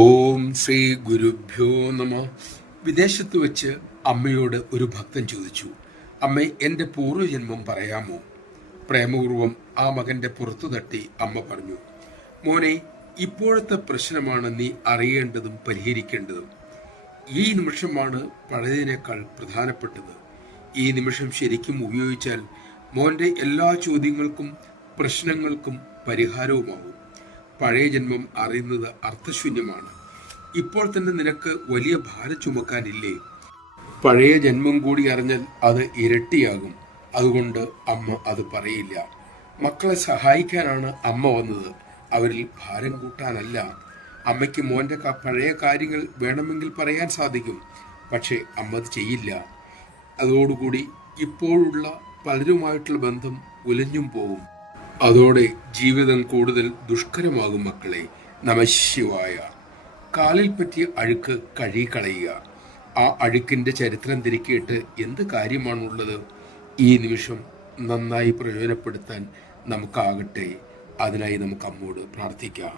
ഓം ശ്രീ ഗുരുഭ്യോ നമ. വിദേശത്ത് വെച്ച് അമ്മയോട് ഒരു ഭക്തൻ ചോദിച്ചു, അമ്മ എൻ്റെ പൂർവ്വജന്മം പറയാമോ? പ്രേമപൂർവം ആ മകന്റെ പുറത്തു തട്ടി അമ്മ പറഞ്ഞു, മോനെ, ഇപ്പോഴത്തെ പ്രശ്നമാണ് നീ അറിയേണ്ടതും പരിഹരിക്കേണ്ടതും. ഈ നിമിഷമാണ് പഴയതിനേക്കാൾ പ്രധാനപ്പെട്ടത്. ഈ നിമിഷം ശരിക്കും ഉപയോഗിച്ചാൽ മോന്റെ എല്ലാ ചോദ്യങ്ങൾക്കും പ്രശ്നങ്ങൾക്കും പരിഹാരവുമാവും. പഴയ ജന്മം അറിയുന്നത് അർത്ഥശൂന്യമാണ്. ഇപ്പോൾ തന്നെ നിനക്ക് വലിയ ഭാരം ചുമക്കാനില്ലേ? പഴയ ജന്മം കൂടി അറിഞ്ഞാൽ അത് ഇരട്ടിയാകും. അതുകൊണ്ട് അമ്മ അത് പറയില്ല. മക്കളെ സഹായിക്കാനാണ് അമ്മ വന്നത്, അവരിൽ ഭാരം കൂട്ടാനല്ല. അമ്മയ്ക്ക് മോന്റെ പഴയ കാര്യങ്ങൾ വേണമെങ്കിൽ പറയാൻ സാധിക്കും, പക്ഷേ അമ്മ അത് ചെയ്യില്ല. അതോടുകൂടി ഇപ്പോഴുള്ള പലരുമായിട്ടുള്ള ബന്ധം ഉലഞ്ഞും പോവും. അതോടെ ജീവിതം കൂടുതൽ ദുഷ്കരമാകും. മക്കളെ, നമഃശിവായ. കാലിൽ പറ്റിയ അഴുക്ക് കഴുകിക്കളയുക. ആ അഴുക്കിന്റെ ചരിത്രം തിരക്കിയിട്ട് എന്ത് കാര്യമാണുള്ളത്? ഈ നിമിഷം നന്നായി പ്രയോജനപ്പെടുത്താൻ നമുക്കാകട്ടെ. അതിനായി നമുക്ക് അമ്മോട് പ്രാർത്ഥിക്കാം.